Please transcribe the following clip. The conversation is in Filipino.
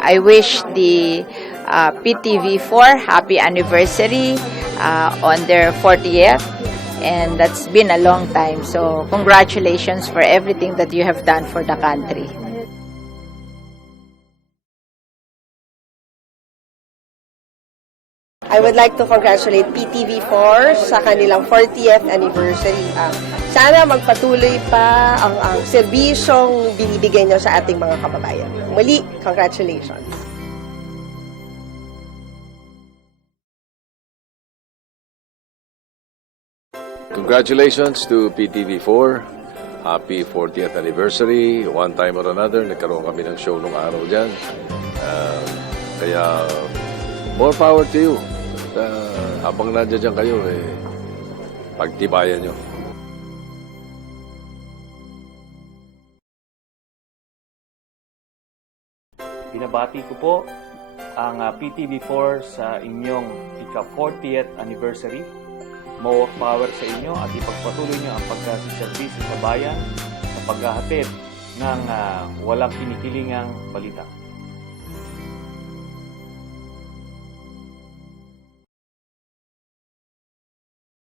I wish the PTV4 happy anniversary on their 40th. And that's been a long time. So congratulations for everything that you have done for the country. I would like to congratulate PTV4 sa kanilang 40th anniversary. Sana magpatuloy pa ang serbisyong binibigay nyo sa ating mga kababayan. Muli, congratulations. Congratulations to PTV4. Happy 40th anniversary. One time or another, nagkaroon kami ng show nung araw dyan. Kaya, more power to you. Habang nandiyan dyan kayo, pagtibayan nyo. Binabati ko po ang PTV4 sa inyong ika-40th anniversary. More power sa inyo at ipagpatuloy nyo ang pagkasiservisyo sa bayan sa paghahatid ng walang kinikilingang balita.